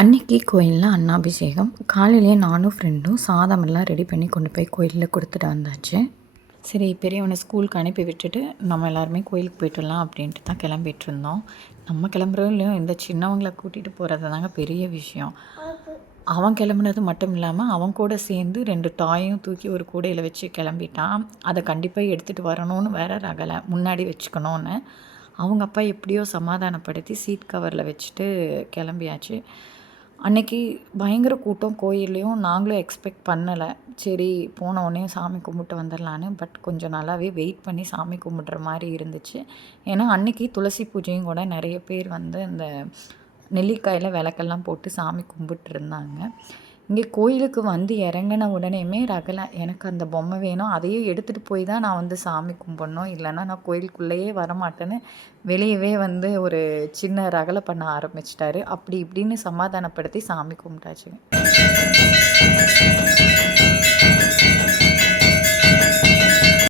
அன்னைக்கு கோயிலில் அன்னாபிஷேகம். காலையிலேயே நானும் ஃப்ரெண்டும் சாதமெல்லாம் ரெடி பண்ணி கொண்டு போய் கோயிலில் கொடுத்துட்டு வந்தாச்சு. சரி, பெரியவனை ஸ்கூலுக்கு அனுப்பி விட்டுட்டு நம்ம எல்லாருமே கோயிலுக்கு போய்ட்டுடலாம் அப்படின்ட்டு தான் கிளம்பிட்டு இருந்தோம். நம்ம கிளம்புறோம் இல்லையோ, இந்த சின்னவங்களை கூட்டிகிட்டு போகிறது தாங்க பெரிய விஷயம். அவன் கிளம்புனது மட்டும் இல்லாமல் அவன் கூட சேர்ந்து 2 டாயும் தூக்கி ஒரு கூடையில் வச்சு கிளம்பிட்டான். அதை கண்டிப்பாக எடுத்துகிட்டு வரணும்னு வேற ரகலை, முன்னாடி வச்சுக்கணும்னு. அவங்க அப்பா எப்படியோ சமாதானப்படுத்தி சீட் கவரில் வச்சுட்டு கிளம்பியாச்சு. அன்னைக்கு பயங்கர கூட்டம் கோயில்லையும். நாங்களும் எக்ஸ்பெக்ட் பண்ணலை. சரி, போன உடனே சாமி கும்பிட்டு வந்துடலான்னு. பட் கொஞ்சம் நல்லாவே வெயிட் பண்ணி சாமி கும்பிட்ற மாதிரி இருந்துச்சு. ஏன்னா அன்னைக்கு துளசி பூஜையும் கூட நிறைய பேர் வந்து இந்த நெல்லிக்காயில் விளக்கெல்லாம் போட்டு சாமி கும்பிட்டுருந்தாங்க. இங்கே கோயிலுக்கு வந்து இறங்கின உடனேயுமே ரகலை, எனக்கு அந்த பொம்மை வேணும், அதையே எடுத்துகிட்டு போய் தான் நான் வந்து சாமி கும்பிட்ணும், இல்லைன்னா நான் கோயிலுக்குள்ளேயே வரமாட்டேன்னு வெளியவே வந்து ஒரு சின்ன ரகலை பண்ண ஆரம்பிச்சிட்டாரு. அப்படி இப்படின்னு சமாதானப்படுத்தி சாமி கும்பிட்டாச்சுங்க.